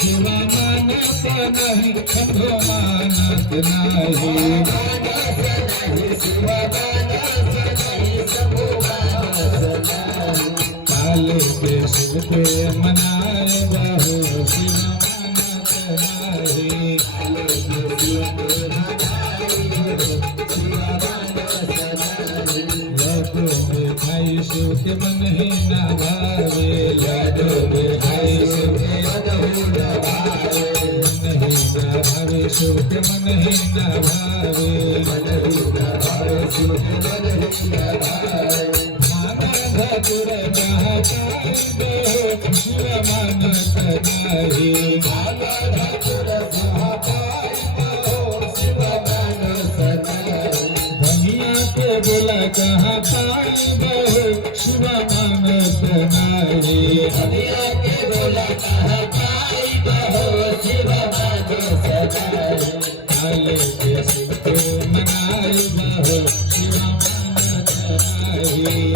शिवा मानत नहीं शंभो मानत नहीं काले के शिव के मनाए बहु शिवा मानत नहीं लाडो में खाई शिव के मन ही न भावे लाडो में खाई शिव के शिव के मन ही न भावे धतुर शिव मानत नहीं भैया के बोला कहाँ पाई बहु शिव मानत नहीं भैया के बोला कहाँ पाई बहु शिव मानत काले के शिव को मनाई बहु शिव मानत नहीं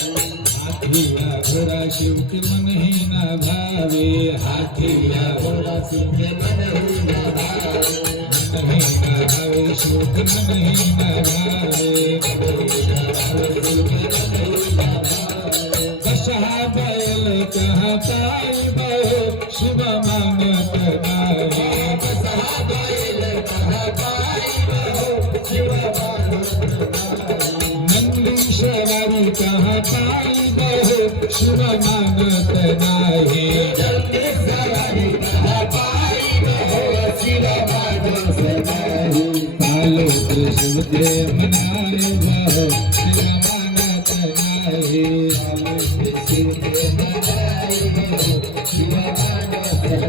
हाथिया घोड़ा शिव के मन ही न भावे हाथिया घोड़ा शिव के मन ही न भावे शिव के मन ही न भावे कशहा बैल कहाँ पाई बहु शिव मानत नहीं कशहा बैल कहाँ पाई बहु शिव नंदी सवारी कहाँ पाई बहु शिव मानत नहीं नंदी सवारी कहाँ पाई बहु शिव मानत नहीं कालो के शिव के मनाए बहु शिव मानत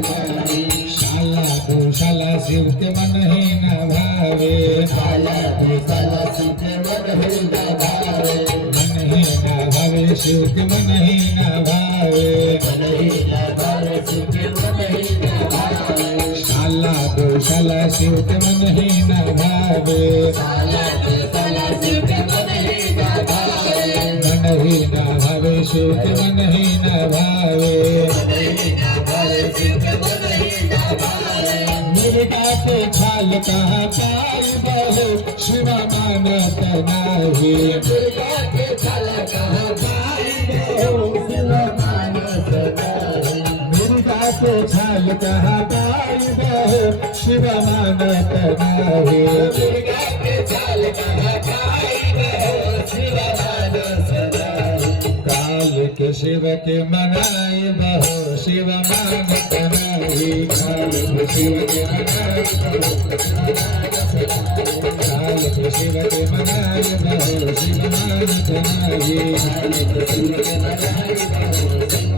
नहीं शाला गौशाला शिव के मन ही न भावे शाला गौशाला शिव के मन ही न भावे मन ही न भावे शिव के मन ही न भावे मन ही न भावे शिव के मन ही न भावे शाला गौशाला शिव के मन ही न भावे शाला गौशाला शिव के मन ही न भावे मन ही न भावे शिव के मन ही न भावे मुर्गा के छाल कहाँ पाई बहु शिव मानत नहीं मुर्गा के छाल कहाँ पाई बहु शिव मानत नहीं मुर्गा के छाल कहाँ पाई बहु शिव मानत नहीं मुर्गा के छाल कहाँ पाई बहु शिव मानत नहीं काल के शिव के मनाए बहु शिव मानत नहीं काल के शिव के मनाए काल के शिव के मनाए बहु शिव मानत नहीं काल के शिव के मनाए बहु